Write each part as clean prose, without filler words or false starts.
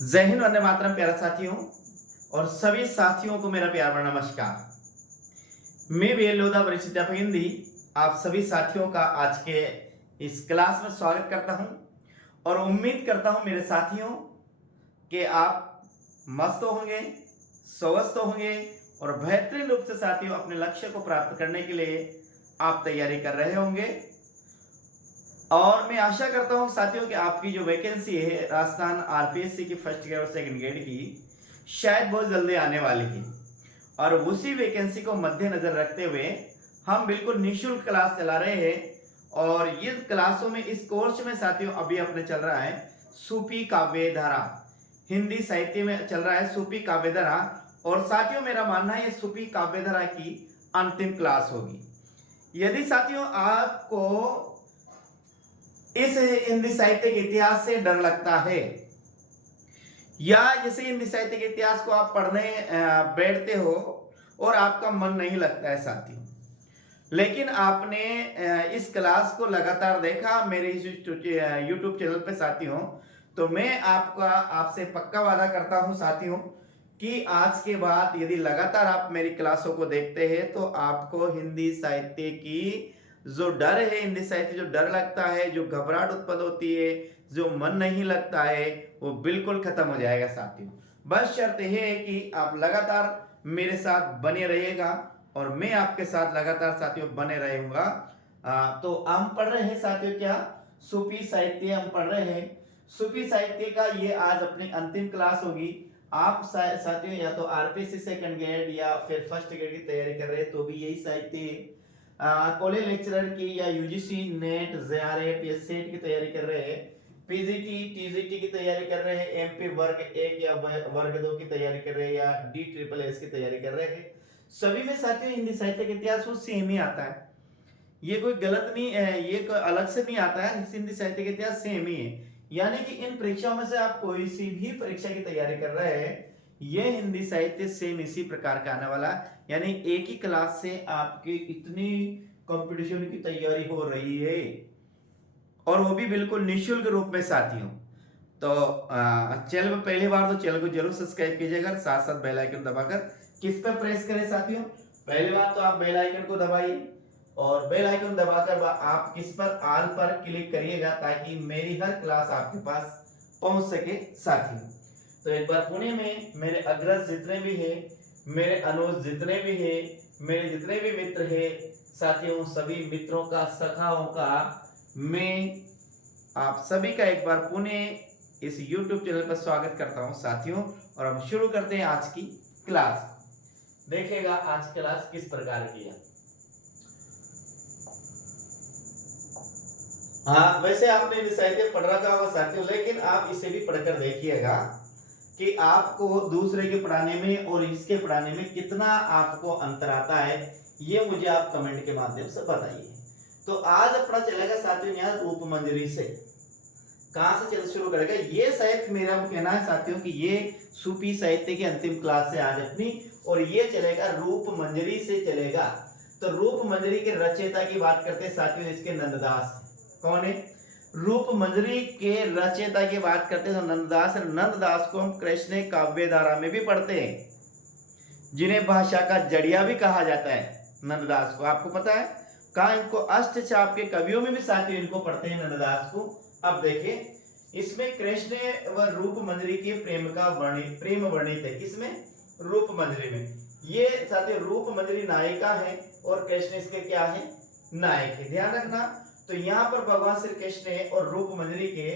जय हिंद, वंदे मातरम प्यारा साथियों और सभी साथियों को मेरा प्यार भरा नमस्कार। मैं वीर लोधा परिचित हिंदी आप सभी साथियों का आज के इस क्लास में स्वागत करता हूं और उम्मीद करता हूं मेरे साथियों कि आप मस्त होंगे, स्वस्थ होंगे और बेहतरीन रूप से साथियों अपने लक्ष्य को प्राप्त करने के लिए आप तैयारी कर रहे होंगे। और मैं आशा करता हूं साथियों कि आपकी जो वैकेंसी है राजस्थान आरपीएससी की फर्स्ट ग्रेड और सेकंड ग्रेड की शायद बहुत जल्दी आने वाली है और उसी वैकेंसी को मद्देनजर रखते हुए हम बिल्कुल निःशुल्क क्लास चला रहे हैं। और ये क्लासों में इस कोर्स में साथियों अभी अपने चल रहा है सूफी काव्य धारा, हिंदी साहित्य में चल रहा है सूफी काव्य धारा। और साथियों मेरा मानना है ये सूफी काव्य धारा की अंतिम क्लास होगी। यदि साथियों आपको इस हिंदी साहित्य के इतिहास से डर लगता है या जैसे हिंदी साहित्य के इतिहास को आप पढ़ने बैठते हो और आपका मन नहीं लगता है साथियों, लेकिन आपने इस क्लास को लगातार देखा मेरे इस यूट्यूब चैनल पे साथियों, तो मैं आपसे पक्का वादा करता हूं साथियों कि आज के बाद यदि लगातार आप मेरी क्लासों को देखते हैं तो आपको हिंदी साहित्य की जो डर है, हिंदी साहित्य जो डर लगता है, जो घबराहट उत्पन्न होती है, जो मन नहीं लगता है, वो बिल्कुल खत्म हो जाएगा साथियों। बस शर्त यह है कि आप लगातार मेरे साथ बने रहिएगा और मैं आपके साथ लगातार साथियों बने रहूंगा। तो हम पढ़ रहे हैं साथियों क्या सूफी साहित्य हम पढ़ रहे हैं। सूफी साहित्य का ये आज अपनी अंतिम क्लास होगी। आप साथियों या तो आरपीएससी सेकंड ग्रेड या फिर फर्स्ट ग्रेड की तैयारी कर रहे हैं तो भी यही साहित्य, कॉलेज लेक्चरर की या यूजीसी नेट जेआरएफ या सेट की तैयारी कर रहे हैं, पीजीटी टीजीटी की तैयारी कर रहे हैं, एमपी वर्ग 1 या वर्ग 2 की तैयारी कर रहे हैं या डी ट्रिपल एस की तैयारी कर रहे हैं, सभी में साथियों हिंदी साहित्य का इतिहास वो सेम ही आता है। ये कोई गलत नहीं है, ये कोई अलग से नहीं आता है, हिंदी साहित्य का इतिहास सेम ही है। यानी कि इन परीक्षाओं में से आप कोई सी भी परीक्षा की तैयारी कर रहे हैं, ये हिंदी साहित्य सेम इसी प्रकार का आने वाला है। यानी एक ही क्लास से आपकी इतनी कंपटीशन की तैयारी हो रही है और वो भी बिल्कुल निःशुल्क रूप में साथियों। तो चैनल पर पहली बार तो चैनल को जरूर सब्सक्राइब कीजिएगा, साथ साथ बेल आइकन दबाकर किस पर प्रेस करें साथियों, पहली बार तो आप बेल आइकन को दबाइए और बेल आइकन दबाकर आप किस पर ऑल पर क्लिक करिएगा ताकि मेरी हर क्लास आपके पास पहुंच सके साथियों। तो एक बार पुणे में मेरे अग्रज जितने भी हैं, मेरे अनुज जितने भी हैं, मेरे जितने भी मित्र हैं साथियों, सभी मित्रों का सखाओं का मैं आप सभी का एक बार पुणे इस YouTube चैनल पर स्वागत करता हूं साथियों। और अब शुरू करते हैं आज की क्लास। देखिएगा आज क्लास किस प्रकार की है। हाँ, वैसे आपने साहित्य पढ़ रखा होगा साथियों, लेकिन आप इसे भी पढ़कर देखिएगा कि आपको दूसरे के पढ़ाने में और इसके पढ़ाने में कितना आपको अंतर आता है, ये मुझे आप कमेंट के माध्यम से बताइए। तो आज अपना चलेगा साथियों यहाँ रूप मंजरी से। कहां से चल शुरू करेगा ये साहित्य, मेरा कहना है साथियों कि ये सूफी साहित्य की अंतिम क्लास है आज अपनी, और ये चलेगा रूप मंजरी से चलेगा। तो रूप मंजरी के रचयिता की बात करते हैं साथियों, इसके नंददास। कौन है? रूप मंजरी के रचयिता की बात करते हैं तो नंददास। नंददास को हम कृष्ण काव्य धारा में भी पढ़ते हैं, जिन्हें भाषा का जड़िया भी कहा जाता है नंददास को। आपको पता है कहा इनको अष्टचाप के कवियों में भी साथियों इनको पढ़ते हैं नंददास को। अब देखिए इसमें कृष्ण व रूप मंजरी के प्रेम वर्णित है। किसमें? रूप मंजरी में। ये साथियों रूप मंजरी नायिका है और कृष्ण इसके क्या है? नायक है। ध्यान रखना। तो यहाँ पर भगवान श्री कृष्ण और रूप मंजरी के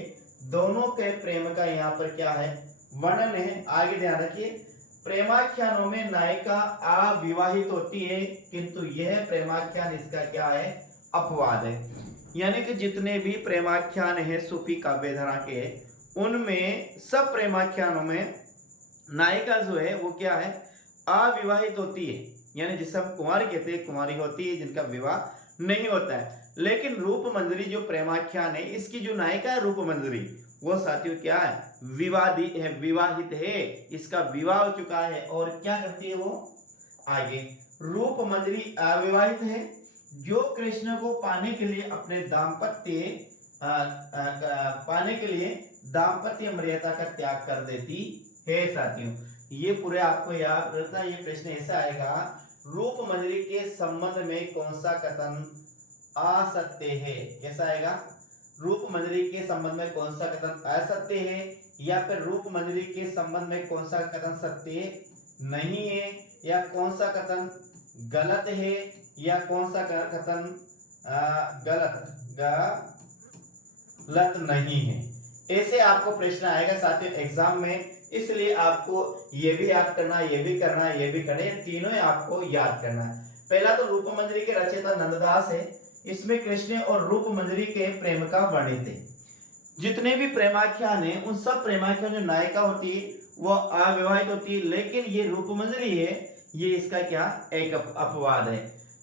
दोनों के प्रेम का यहाँ पर क्या है? वर्णन है। आगे ध्यान रखिए, प्रेमाख्यानों में नायिका अविवाहित होती है, किंतु यह प्रेमाख्यान इसका क्या है? अपवाद है। यानी कि जितने भी प्रेमाख्यान है सूफी काव्य धारा के, उनमें सब प्रेमाख्यानों में नायिका जो है वो क्या है? अविवाहित होती है। यानी जिसे हम कुंवारी कहते हैं, कुंवारी होती है जिनका विवाह नहीं होता है। लेकिन रूप मंजरी जो प्रेमाख्यान है, इसकी जो नायिका है रूप मंजरी, वो साथियों क्या है? विवाहित है। इसका विवाह हो चुका है। और क्या करती है वो? आगे रूप मंजरी अविवाहित है, जो कृष्ण को पाने के लिए अपने दाम्पत्य पाने के लिए दाम्पत्य मर्यादा का त्याग कर देती है साथियों। ये पूरे आपको याद रहता है। ये प्रश्न ऐसा आएगा, रूप मंजरी के संबंध में कौन सा कथन असत्य है? कैसा आएगा? रूप मंजरी के संबंध में कौन सा कथन असत्य है, या फिर रूप मंजरी के संबंध में कौन सा कथन सत्य नहीं है, या कौन सा कथन गलत है, या कौन सा कथन गलत नहीं है। ऐसे आपको प्रश्न आएगा साथियों एग्जाम में। इसलिए आपको ये भी याद करना है, ये भी करना है, ये भी करना है, तीनों ही आपको याद करना है। पहला तो रूप मंजरी के रचयिता नंददास है। इसमें कृष्ण और रूप मंजरी के प्रेम का वर्णित है। जितने भी प्रेमाख्यान है उन सब प्रेमाख्यान जो नायिका होती है वो अविवाहित होती है, लेकिन ये रूप मंजरी है, ये इसका क्या एक अपवाद है।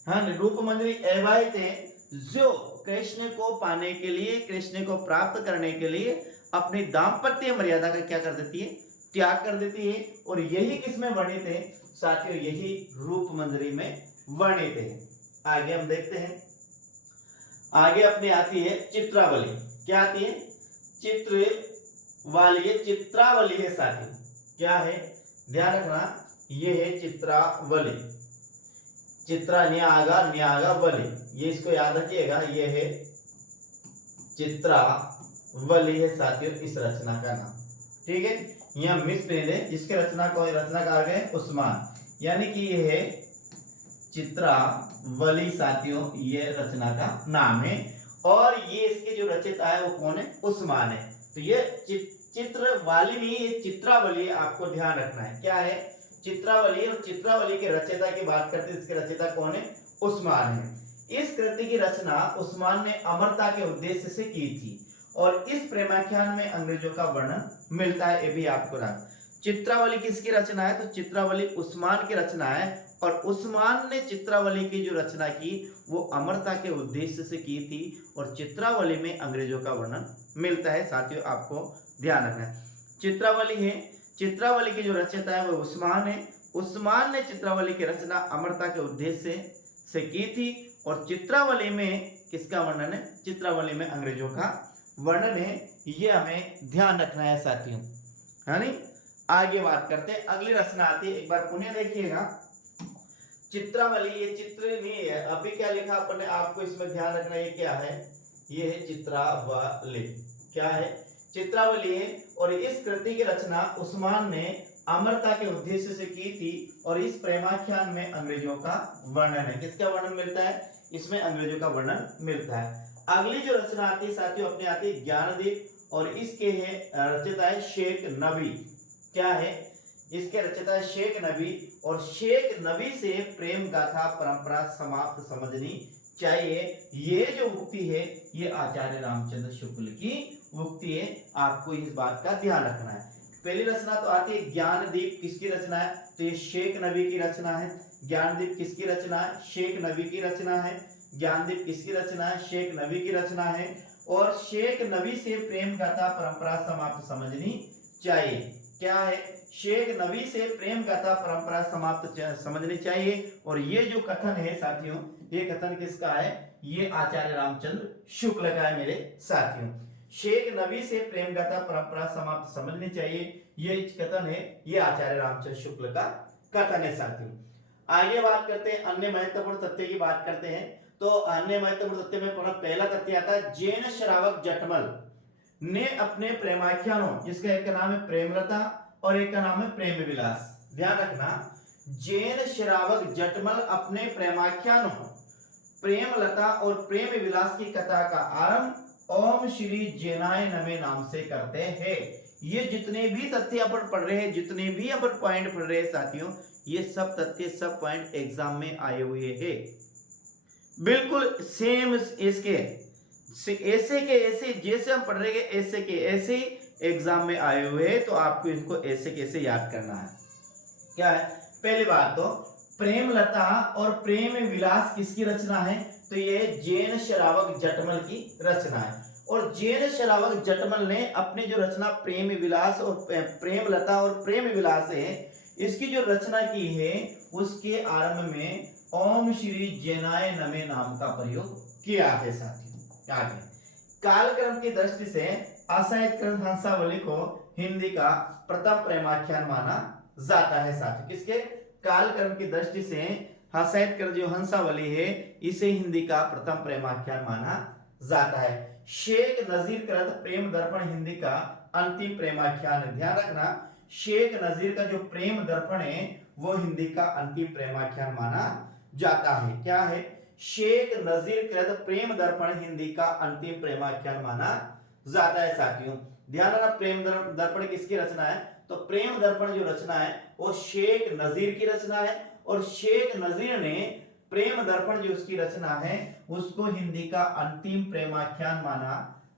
हाँ, रूप मंजरी अविवाहित है, जो कृष्ण को पाने के लिए, कृष्ण को प्राप्त करने के लिए अपनी दाम्पत्य मर्यादा का क्या कर देती है? त्याग कर देती है। और यही किसमें वर्णित है साथियों? यही रूप मंजरी में वर्णित है। आगे हम देखते हैं। आगे अपनी आती है चित्रावली। क्या आती है? चित्रवाली, ये चित्रावली है साथियों। क्या है? ध्यान रखना, ये है चित्रावली। चित्रा न्यागा वली, ये इसको याद रखिएगा, ये है चित्रावली है साथियों इस रचना का नाम। ठीक है, यहाँ मिस प्रिंट है, जिसके रचनाकार है उस्मान, यानी कि ये है चित्रावली साथियों, ये रचना का नाम है। और ये इसके जो रचयिता है वो कौन है? उस्मान है। तो ये चित्रवाली नहीं, ये चित्रावली, आपको ध्यान रखना है। क्या है? चित्रावली। और चित्रावली के रचयिता की बात करते हैं, इसके रचयिता कौन है? उस्मान है। इस कृति की रचना उस्मान ने अमरता के उद्देश्य से की थी, और इस प्रेमाख्यान में अंग्रेजों का वर्णन मिलता है। ये भी आपको रखना। चित्रावली किसकी रचना है? तो चित्रावली उस्मान की रचना है, और उस्मान ने चित्रावली की जो रचना की वो अमरता के उद्देश्य से की थी, और चित्रावली में अंग्रेजों का वर्णन मिलता है साथियों, आपको ध्यान रखना है। चित्रावली है, चित्रावली की जो रचयिता है वो उस्मान है। उस्मान ने चित्रावली की रचना अमरता के उद्देश्य से की थी, और चित्रावली में किसका वर्णन है? चित्रावली में अंग्रेजों का वर्णन है। ये हमें ध्यान रखना है साथियों, है नहीं? आगे बात करते हैं, अगली रचना आती है, एक बार पुनः देखिएगा। चित्रावली, ये चित्र नहीं है, अभी क्या लिखा अपन ने, आपको इसमें ध्यान रखना है। ये क्या है? ये है चित्रावली। क्या है? चित्रावली है। और इस कृति की रचना उस्मान ने अमरता के उद्देश्य से की थी, और इस प्रेमाख्यान में अंग्रेजों का वर्णन है। किसका वर्णन मिलता है? इसमें अंग्रेजों का वर्णन मिलता है। अगली जो रचना आती है साथियों अपनी आती है ज्ञानदीप, और इसके है रचयिता है शेख नबी। क्या है? इसके रचयिता है शेख नबी, और शेख नबी से प्रेम गाथा परंपरा समाप्त समझनी चाहिए। ये जो उक्ति है ये आचार्य रामचंद्र शुक्ल की उक्ति है, आपको इस बात का ध्यान रखना है। पहली रचना तो आती है ज्ञानदीप, किसकी रचना है? तो ये शेख नबी की रचना है। ज्ञानदीप किसकी रचना है? शेख नबी की रचना है। ज्ञानदीप किसकी रचना है? शेख नबी की रचना है। और शेख नबी से प्रेम गाथा परंपरा समाप्त समझनी चाहिए। क्या है? शेख नबी से प्रेम गाथा परंपरा समाप्त समझनी चाहिए। और ये जो कथन है साथियों, ये कथन किसका है? ये आचार्य रामचंद्र शुक्ल का है मेरे साथियों। शेख नबी से प्रेम गाथा परंपरा समाप्त समझनी चाहिए, ये कथन है, ये आचार्य रामचंद्र शुक्ल का कथन है साथियों। आगे बात करते हैं, अन्य महत्वपूर्ण तथ्य की बात करते हैं। तो अन्य महत्वपूर्ण तथ्य में पहला तथ्य आता है, जैन श्रावक जटमल ने अपने प्रेमाख्यानों, जिसका एक का नाम है प्रेमलता और एक का नाम है प्रेम विलास, ध्यान रखना, जैन श्रावक जटमल अपने प्रेमाख्यानों प्रेमलता और प्रेम विलास की कथा का आरंभ ओम श्री जैनाय नमे नाम से करते हैं। ये जितने भी तथ्य अपन पढ़ रहे हैं, जितने भी अपन पॉइंट पढ़ रहे हैं साथियों, ये सब तथ्य, सब पॉइंट एग्जाम में आए हुए हैं, बिल्कुल सेम इसके ऐसे के ऐसे, जैसे हम पढ़ रहे हैं ऐसे के ऐसे एग्जाम में आए हुए हैं। तो आपको इनको ऐसे कैसे याद करना है। क्या है? पहली बात तो प्रेमलता और प्रेम विलास किसकी रचना है? तो ये जैन श्रावक जटमल की रचना है। और जैन श्रावक जटमल ने अपनी जो रचना प्रेम विलास और प्रेमलता और प्रेम विलास है, इसकी जो रचना की है, उसके आरंभ में ओम श्री जैनाय नमे नाम का प्रयोग किया है साथियों। आगे कालक्रम की दृष्टि से आसाहित ग्रंथ हंसावली को हिंदी का प्रथम प्रेमाख्यान माना जाता है साथियों। किसके कालक्रम की दृष्टि से आसाहित ग्रंथ जो हंसावली है इसे हिंदी का प्रथम प्रेमाख्यान माना जाता है। शेख नजीर कृत प्रेम दर्पण हिंदी का अंतिम प्रेमाख्यान है। ध्यान रखना, शेख नजीर का जो प्रेम दर्पण है वो हिंदी का अंतिम प्रेमाख्यान माना जाता है। क्या है? शेख नजीर कृत प्रेम दर्पण हिंदी का अंतिम प्रेमाख्यान माना जाता है साथियों। ध्यान रखना, प्रेम दर्पण किसकी रचना है? तो प्रेम दर्पण जो रचना है वो शेख नजीर की रचना है और शेख नजीर ने प्रेम दर्पण जो उसकी रचना है उसको हिंदी का अंतिम प्रेमाख्यान माना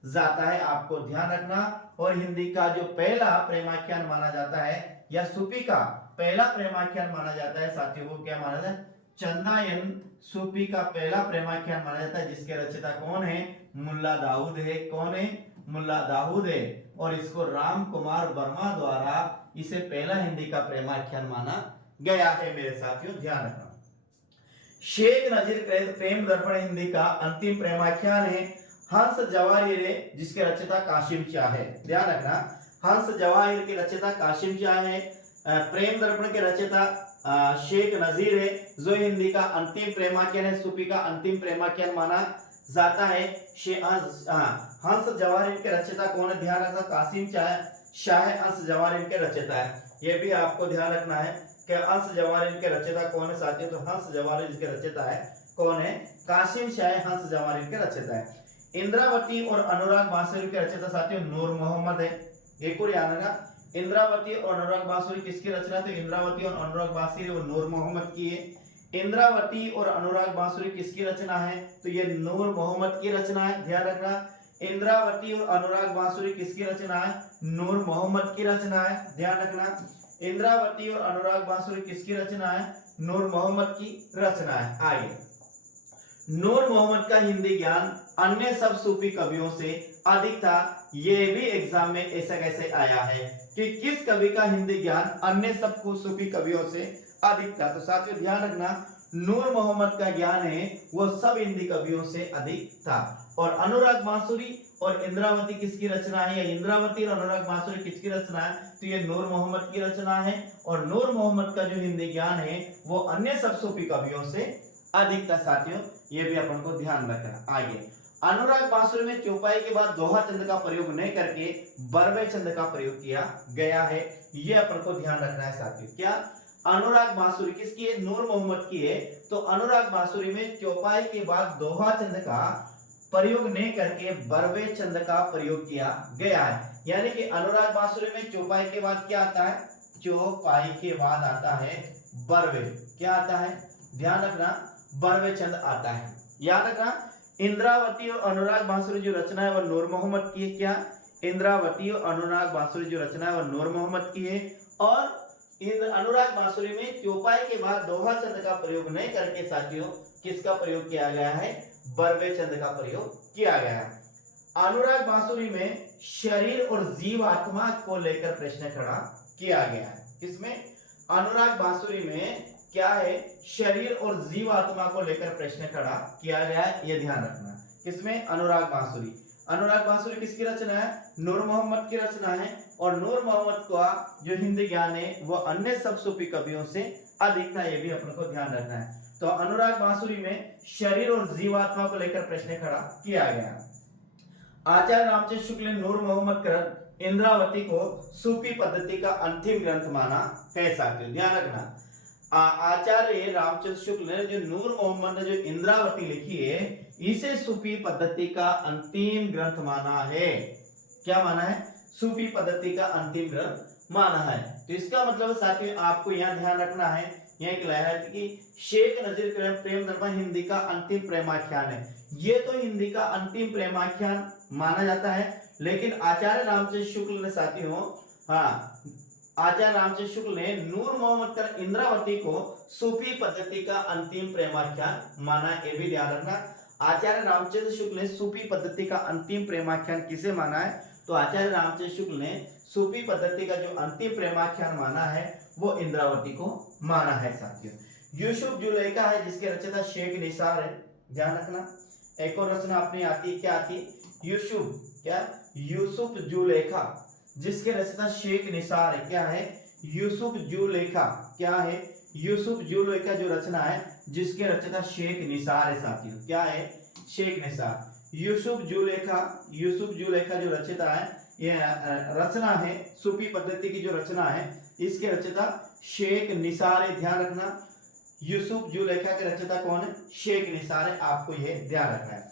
जाता है। आपको ध्यान रखना। और हिंदी का जो पहला प्रेमाख्यान माना जाता है या सूफी का पहला प्रेमाख्यान माना जाता है साथियों, वो क्या माना जाता है? चंदायन सूफी का पहला प्रेमाख्यान माना जाता है, जिसके रचयिता कौन है? मुल्ला दाऊद है। कौन है? मुल्ला दाऊद है। और इसको राम कुमार वर्मा द्वारा इसे पहला हिंदी का प्रेमाख्यान माना गया है मेरे साथियों, ध्यान रखना। शेख नजीर प्रेम दर्पण हिंदी का अंतिम प्रेमाख्यान है। हंस जवाहिर है जिसके रचयिता कासिम शाह है। ध्यान रखना, हंस जवाहिर के रचयिता कासिम शाह है। प्रेम दर्पण के रचयिता शेख नजीर है, जो हिंदी का अंतिम प्रेमाख्यान है, सूफी का अंतिम प्रेमाख्यान माना जाता है। हंस जवाहिर के रचयिता कौन है? ध्यान रखना, कासिम शाह हंस जवाहिर के रचयिता है। ये भी आपको ध्यान रखना है कि हंस जवाहिर के रचयिता कौन है साथियों? तो हंस जवाहिर के रचयिता है कौन है? कासिम शाह हंस जवाहिर के रचयिता है। इंद्रावती और अनुराग बांसुरी के रचयिता साथियों नूर मोहम्मद है। एक और याद रखना, इंद्रावती और अनुराग बांसुरी किसकी रचना? तो इंद्रावती और अनुराग बांसुरी वो नूर मोहम्मद की है। इंद्रावती और अनुराग बांसुरी किसकी रचना है? तो ये नूर मोहम्मद की रचना है। ध्यान रखना, इंद्रावती और अनुराग बांसुरी किसकी रचना है? नूर मोहम्मद की रचना है। ध्यान रखना, इंद्रावती और अनुराग बांसुरी किसकी रचना है? नूर मोहम्मद की रचना है। आगे, नूर मोहम्मद का हिंदी ज्ञान अन्य सब सूफी कवियों से अधिक था। यह भी एग्जाम में ऐसा कैसे आया है कि किस कवि का हिंदी ज्ञान अन्य सब सूफी कवियों से अधिक था? तो साथियों ध्यान रखना, नूर मोहम्मद का ज्ञान है वो सब हिंदी कवियों से अधिक था। और अनुराग बांसुरी और इंद्रावती किसकी रचना है? या इंद्रावती और अनुराग बांसुरी किसकी रचना है? तो ये नूर मोहम्मद की रचना है। और नूर मोहम्मद का जो हिंदी ज्ञान है वो अन्य सब सूफी कवियों से अधिक था साथियों, ये भी अपन को ध्यान रखना। आगे, अनुराग बांसुरी में चौपाई के बाद दोहा छंद का प्रयोग नहीं करके बरवे छंद का प्रयोग किया गया है, ये अपन को ध्यान रखना है साथियों। क्या? अनुराग बांसुरी किसकी है? नूर मोहम्मद की है। तो अनुराग बांसुरी में चौपाई के बाद दोहा छंद का प्रयोग नहीं करके बरवे छंद का प्रयोग किया गया है। यानी कि अनुराग बांसुरी में चौपाई के बाद क्या आता है? चौपाई के बाद आता है बरवे। क्या आता है? ध्यान रखना, बरवे छंद आता है। याद रखना, इंद्रावती और अनुराग बांसुरी जो रचना है वह नूर मोहम्मद की है। क्या? इंद्रावती और अनुराग बांसुरी जो रचना है वह नूर मोहम्मद की है। और अनुराग बांसुरी में चौपाई के बाद दोहा छंद का प्रयोग नहीं करके साथियों किसका प्रयोग किया गया है? बरवे छंद का प्रयोग किया गया है। अनुराग बांसुरी में शरीर और जीवात्मा को लेकर प्रश्न खड़ा किया गया है। किसमें? अनुराग बांसुरी में क्या है? शरीर और जीवात्मा को लेकर प्रश्न खड़ा किया गया है, यह ध्यान रखना। किसमें? अनुराग बांसुरी। अनुराग बांसुरी किसकी रचना है? नूर मोहम्मद की रचना है। और नूर मोहम्मद का जो हिंदी ज्ञान है वो अन्य सब सूफी कवियों से अधिक था, ये भी अपन को ध्यान रखना है। तो अनुराग बांसुरी में शरीर और जीवात्मा को लेकर प्रश्न खड़ा किया गया। आचार्य रामचंद्र शुक्ल ने नूर मोहम्मद ग्रंथ इंद्रावती को सूफी पद्धति का अंतिम ग्रंथ माना है साथियों, ध्यान रखना। आचार्य रामचंद्र शुक्ल ने जो नूर मोहम्मद ने जो इंद्रावती लिखी है इसे सूफी पद्धति का अंतिम ग्रंथ माना है। क्या माना है? सूफी पद्धति का अंतिम ग्रंथ माना है। तो इसका मतलब साथियों आपको यहाँ ध्यान रखना है, यहाँ एक लाइन है कि शेख नजीर प्रेम दर्पण हिंदी का अंतिम प्रेमाख्यान है। ये तो हिंदी का अंतिम प्रेमाख्यान माना जाता है, लेकिन आचार्य रामचंद्र शुक्ल ने साथियों आचार्य रामचंद्र शुक्ल ने नूर मोहम्मद कर इंद्रावती को सूफी पद्धति का अंतिम प्रेमाख्यान माना, ये भी ध्यान रखना। आचार्य रामचंद्र शुक्ल ने सूफी पद्धति का अंतिम प्रेमाख्यान किसे माना है? तो आचार्य रामचंद्र शुक्ल ने सूफी पद्धति का जो अंतिम प्रेमाख्यान माना है वो इंद्रावती को माना है साथियों। यूसुफ जुलेखा है जिसके रचयिता शेख निसार है, ध्यान रखना। एक और रचना अपनी आती है, क्या आती है? यूसुफ, क्या यूसुफ जुलेखा, जिसके रचना शेख निसार है। क्या है? यूसुफ जुलेखा। क्या है? यूसुफ जुलेखा जो रचना है जिसके रचना शेख निसार है साथियों। क्या है? शेख निसार। यूसुफ जुलेखा, यूसुफ जुलेखा जो रचयिता है, ये रचना है सूफी पद्धति की जो रचना है, इसके रचयिता शेख निसार है। ध्यान रखना, यूसुफ जुलेखा के रचयिता कौन है? शेख निसार है। आपको यह ध्यान रखना है।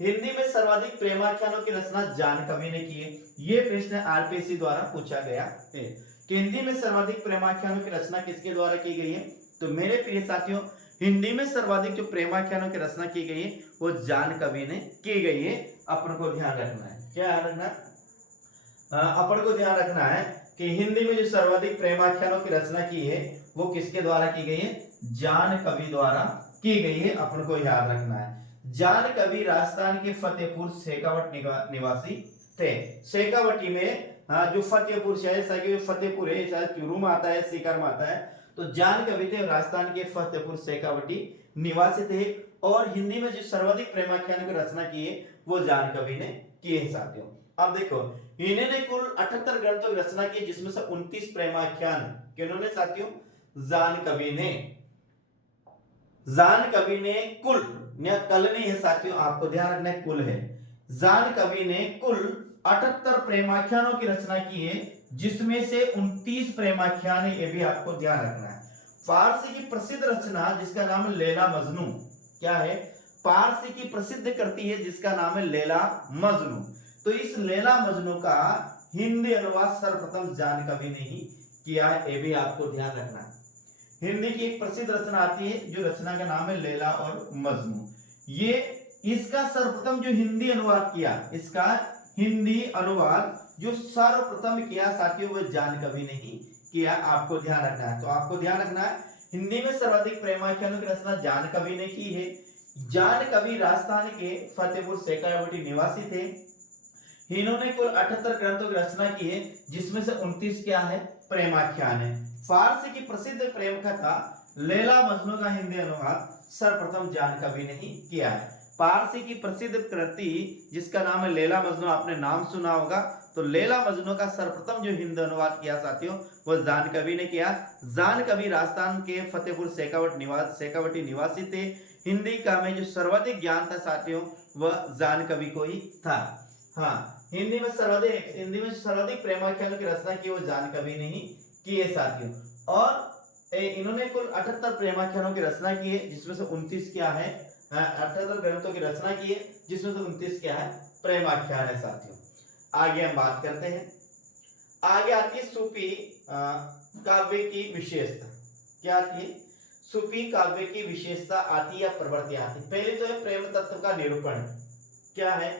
हिंदी में सर्वाधिक प्रेमाख्यानों की रचना जान कवि ने की है। यह प्रश्न आरपीएससी द्वारा पूछा गया है कि हिंदी में सर्वाधिक प्रेमाख्यानों की रचना किसके द्वारा की गई है। तो मेरे प्रिय साथियों, हिंदी में सर्वाधिक जो प्रेमाख्यानों की रचना की गई है वो जान कवि ने की गई है। अपन को ध्यान रखना है। क्या ध्यान रखना? अपन को ध्यान रखना है कि हिंदी में जो सर्वाधिक प्रेमाख्यानों की रचना की है वो किसके द्वारा की गई है? जान कवि द्वारा की गई है। अपन को याद रखना है। जान कवि राजस्थान के फतेहपुर शेखावट निवासी थे। शेखावटी में जो फतेहपुर शहर फतेहपुर है, शायद चूरू में आता है, सीकर में आता है। तो जान कवि थे, राजस्थान के फतेहपुर शेखावटी निवासी थे। और हिंदी में जो सर्वाधिक प्रेमाख्यान की रचना की है वो जान कवि ने की है साथियों। अब देखो, इन्होंने कुल 78 ग्रंथों की रचना की, जिसमें से 29 प्रेमाख्यान किन्होंने साथियों? जान कवि ने। जान कवि ने कुल, कल नहीं है साथियों, आपको ध्यान रखना है, कुल है। जान कवि ने कुल 78 प्रेमाख्यानों की रचना की है, जिसमें से 29 प्रेमाख्यान है। ये भी आपको ध्यान रखना है। फारसी की प्रसिद्ध रचना जिसका नाम है लैला मजनू। क्या है? फारसी की प्रसिद्ध कृति है जिसका नाम है लैला मजनू। तो इस लैला मजनू का हिंदी अनुवाद सर्वप्रथम जान कवि ने ही किया है। ये भी आपको ध्यान रखना है। हिंदी की एक प्रसिद्ध रचना आती है जो रचना का नाम है लैला और मजनू। ये इसका सर्वप्रथम जो हिंदी अनुवाद किया, इसका हिंदी अनुवाद जो सर्वप्रथम किया साथियों वो जान कवि ने ही किया। आपको ध्यान रखना है। तो आपको ध्यान रखना है, हिंदी में सर्वाधिक प्रेमाख्यानों की रचना जान कवि ने की है। जान कवि राजस्थान के फतेहपुर शेखावटी निवासी थे। इन्होंने कुल 78 ग्रंथों की रचना की है, जिसमें से 29 क्या है? प्रेमाख्यान है। फारसी की प्रसिद्ध प्रेम कथा लैला मजनू का हिंदी अनुवाद सर्वप्रथम जान कवि ने ही किया है। फारसी की प्रसिद्ध कृति जिसका नाम है लैला मजनू, आपने नाम सुना होगा। तो लैला मजनू का सर्वप्रथम जो हिंदी अनुवाद किया साथियों वो जान कवि ने किया। जान कवि राजस्थान के फतेहपुर शेखावटी निवासी थे। हिंदी का में जो सर्वाधिक ज्ञान था साथियों वह जान कवि को ही था। हाँ, हिंदी में सर्वाधिक प्रेमाख्यानों की रचना की वो जान कवि ने ही की है साथियों। और इन्होंने कुल 78 प्रेमाख्यानों की रचना की है, जिसमें से 29 क्या है? 78 ग्रंथों की रचना की है, जिसमें से 29 क्या है? प्रेमाख्यान है साथियों। आगे हम बात करते हैं। आगे आती है सूफी काव्य की विशेषता। क्या आती है? सूफी काव्य की विशेषता आती है या प्रवृत्ति आती है। पहले तो है प्रेम तत्व का निरूपण। क्या है?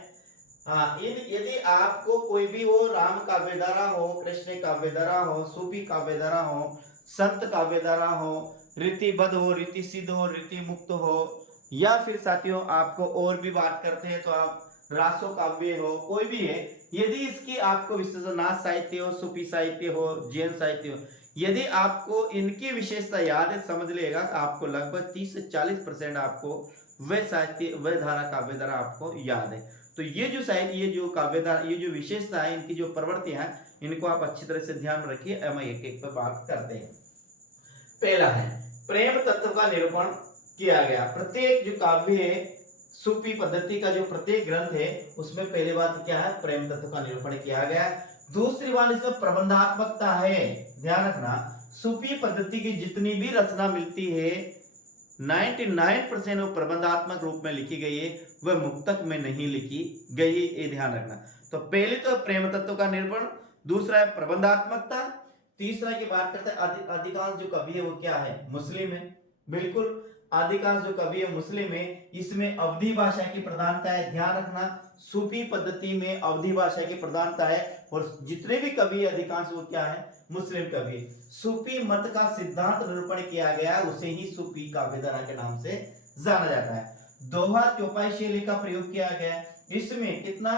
यदि आपको कोई भी हो, राम काव्यधारा हो, कृष्ण काव्यधारा हो, सूफी काव्यधारा हो, संत काव्यधारा हो, रीतिबद्ध हो, रीति सिद्ध हो, रीति मुक्त हो, या फिर साथियों आपको और भी बात करते हैं तो आप रासो काव्य हो, कोई भी है, यदि इसकी आपको विशेषता, नाथ साहित्य हो, सूफी साहित्य हो, जैन साहित्य हो, यदि आपको इनकी विशेषता याद है, समझ लेगा आपको लगभग 30 से 40% आपको वह साहित्य, वह धारा काव्यधारा आपको याद है। तो ये जो साहित्य, ये जो काव्यधारा, ये जो विशेषता है, इनकी जो प्रवृत्तियां हैं, इनको आप अच्छी तरह से ध्यान में रखिए। हम एक एक पर बात करते हैं। पहला है प्रेम तत्व का निरूपण किया गया। प्रत्येक जो काव्य है, सूफी पद्धति का जो प्रत्येक ग्रंथ है, उसमें पहली बात क्या है? प्रेम तत्व का निरूपण किया गया है। दूसरी बात इसमें प्रबंधात्मकता है। ध्यान रखना, सूफी पद्धति की जितनी भी रचना मिलती है 99% वो प्रबंधात्मक रूप में लिखी गई है, वह मुक्तक में नहीं लिखी गई है, ये ध्यान रखना। तो पहले तो प्रेम तत्व का निरूपण, दूसरा है प्रबंधात्मकता, तीसरा की बात करते हैं अधिकांश जो कवि है वो क्या है? मुस्लिम है। बिल्कुल, अधिकांश जो कवि है मुस्लिम है। इसमें अवधी भाषा की प्रधानता है। ध्यान रखना, सूफी पद्धति में अवधी भाषा की प्रधानता है, और जितने भी कवि अधिकांश वो क्या है? मुस्लिम कवि। सूफी मत का सिद्धांत निरूपण किया गया, उसे ही सूफी काव्यधारा के नाम से जाना जाता है। दोहा चौपाई शैली का प्रयोग किया गया। इसमें कितना?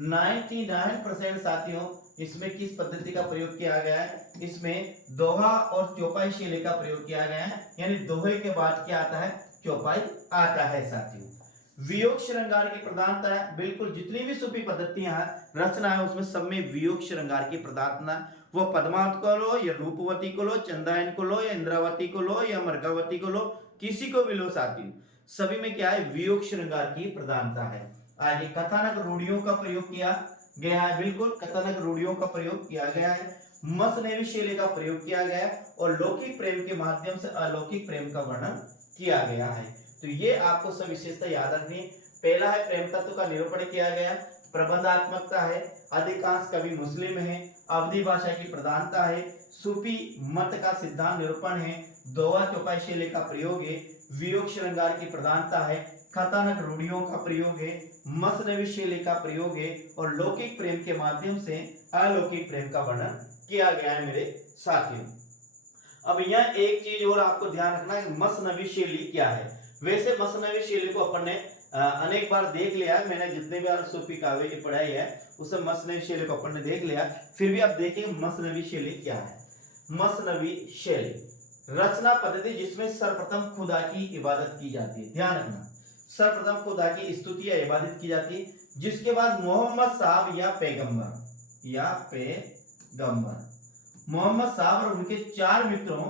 99% साथियों इसमें किस पद्धति का प्रयोग किया गया है? इसमें दोहा और चौपाई शैली का प्रयोग किया गया है। यानी दोहे के बाद क्या आता है? चौपाई आता है साथियों। वियोग श्रृंगार की प्रधानता है। बिल्कुल जितनी भी सूफी पद्धतियां हैं, रचना है, उसमें सब में वियोग श्रृंगार की प्रधानता है। वो पद्मावत को लो या रूपवती को लो, चंदायन को लो या इंद्रावती को लो या मर्गावती को लो, किसी को भी लो साथियों, सभी में क्या है, वियोग श्रृंगार की प्रधानता है। आगे कथानक रूढ़ियों का प्रयोग किया गया है। बिल्कुल कथानक रूढ़ियों का प्रयोग किया गया है। मसनेवी शैली का प्रयोग किया गया है और लौकिक प्रेम के माध्यम से अलौकिक प्रेम का वर्णन किया गया है। तो ये आपको सब विशेषता याद रखनी है। पहला है प्रेम तत्व का निरूपण किया गया, प्रबंधात्मकता है, अधिकांश कवि मुस्लिम है, अवधी भाषा की प्रधानता है, सूफी मत का सिद्धांत निरूपण है, दोहा चौपाई शैली का प्रयोग है, वियोग श्रृंगार की प्रधानता है, कथानक रूढ़ियों का प्रयोग है, मसनवी शैली का प्रयोग है और लौकिक प्रेम के माध्यम से अलौकिक प्रेम का वर्णन किया गया है मेरे साथियों। अब यह एक चीज और आपको ध्यान रखना है, मसनवी शैली क्या है। वैसे मसनवी शैली को अपन ने अनेक बार देख लिया है, मैंने जितने बार सूफी काव्य की पढ़ाई है उसे मसनवी शैली को अपन ने देख लिया, फिर भी आप देखेंगे मसनवी शैली क्या है। मसनवी शैली रचना पद्धति जिसमें सर्वप्रथम खुदा की इबादत की जाती है। ध्यान रखना, सर्वप्रथम खुदा की स्तुति या इबादत की जाती है, जिसके बाद मोहम्मद साहब या पैगंबर मोहम्मद साहब और उनके 4 मित्रों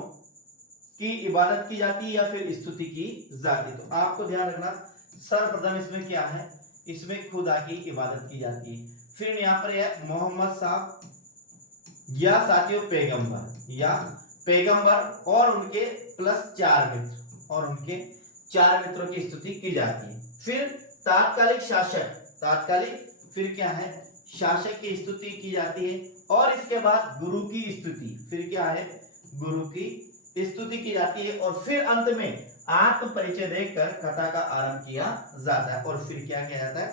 की इबादत की जाती है या फिर स्तुति की जाती है। तो आपको ध्यान रखना, सर्वप्रथम इसमें क्या है, इसमें खुदा की इबादत की जाती है। फिर यहाँ पर है मोहम्मद साहब या साथियों पैगंबर और उनके प्लस 4 मित्र और उनके 4 मित्रों की स्तुति की जाती है। फिर तात्कालिक फिर क्या है, शासक की स्तुति की जाती है और इसके बाद गुरु की स्तुति, फिर क्या है, गुरु की स्तुति की जाती है और फिर अंत में आत्म परिचय देकर कथा का आरंभ किया जाता है। और फिर क्या किया जाता है,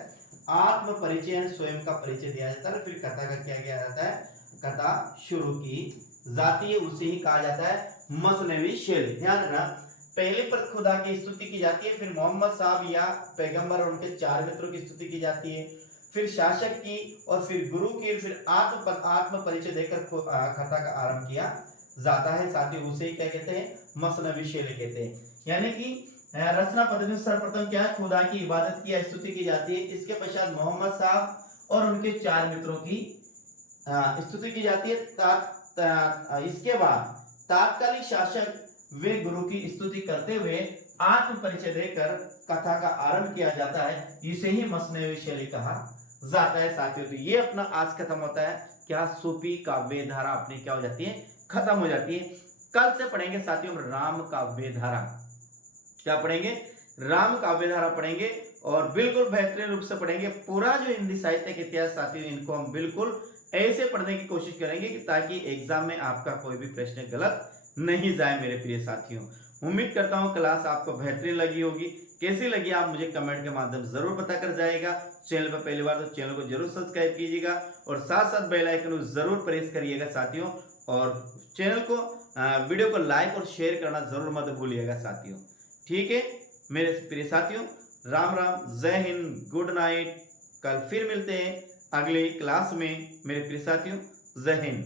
आत्म परिचय स्वयं का परिचय दिया जाता है, फिर कथा का क्या किया जाता है, कथा शुरू की जाती है, उसे ही कहा जाता है मसनवी शैली। ध्यान रखना, पहले पर खुदा की स्तुति की जाती है, फिर मोहम्मद साहब या पैगंबर और उनके 4 मित्रों की स्तुति की जाती है, फिर शासक की और फिर गुरु की, फिर आत्म परिचय देकर कथा का आरंभ किया जाता है। साथ ही उसे क्या कहते हैं, मसनवी शैली कहते हैं। यानी कि रचना पद्धति में सर्वप्रथम क्या है, खुदा की इबादत की स्तुति की जाती है, इसके पश्चात मोहम्मद साहब और उनके 4 मित्रों की स्तुति की जाती है। इसके बाद तात्कालिक शासक वे गुरु की स्तुति करते हुए आत्म परिचय देकर कथा का आरंभ किया जाता है, इसे ही मसनवी शैली कहा जाता है। साथियों तो ये अपना आज खत्म होता है, क्या सूफी काव्य धारा अपनी क्या हो जाती है, खत्म हो जाती है। कल से पढ़ेंगे साथियों राम काव्य धारा, क्या पढ़ेंगे, राम काव्य धारा पढ़ेंगे और बिल्कुल बेहतरीन रूप से पढ़ेंगे। पूरा जो हिंदी साहित्य के इतिहास साथियों, इनको हम बिल्कुल ऐसे पढ़ने की कोशिश करेंगे कि ताकि एग्जाम में आपका कोई भी प्रश्न गलत नहीं जाए मेरे प्रिय साथियों। उम्मीद करता हूं क्लास आपको बेहतरीन लगी होगी। कैसी लगी आप मुझे कमेंट के माध्यम जरूर पता कर जाएगा। चैनल पर पहली बार तो चैनल को जरूर सब्सक्राइब कीजिएगा और साथ साथ बेल आइकन को जरूर प्रेस करिएगा साथियों, और चैनल को वीडियो को लाइक और शेयर करना जरूर मत भूलिएगा साथियों। ठीक है मेरे प्रिय साथियों, राम राम, जय हिंद, गुड नाइट। कल फिर मिलते हैं अगली क्लास में मेरे प्रिय साथियों, जय हिंद।